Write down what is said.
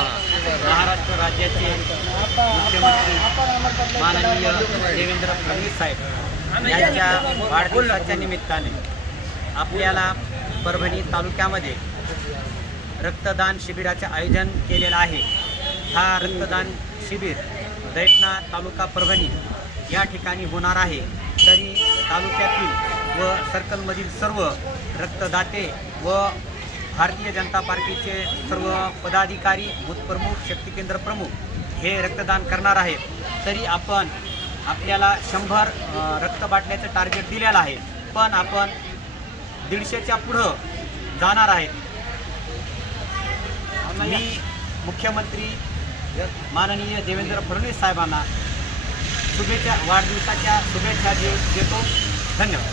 महाराष्ट्र राज्याचे मुख्यमंत्री माननीय देवेंद्र फडणवीस साहेब यांच्या वाढदिवसाच्या निमित्ताने आपल्याला परभणी तालुक्यामध्ये रक्तदान शिबिराचे आयोजन केलेलं आहे. हा रक्तदान शिबिर दैठणा तालुका परभणी या ठिकाणी होणार आहे. तरी तालुक्यातील व सर्कलमधील सर्व रक्तदाते व भारतीय जनता पार्टीचे सर्व पदाधिकारी बूथप्रमुख शक्ती केंद्र प्रमुख हे रक्तदान करणार आहेत. तरी आपण आपल्याला शंभर रक्त बाटल्याचं टार्गेट दिलेलं आहे. पण आपण दीडशेच्या पुढं जाणार आहेत मी मुख्यमंत्री माननीय देवेंद्र फडणवीस साहेबांना शुभेच्छा वाढदिवसाच्या शुभेच्छा दे देतो. धन्यवाद.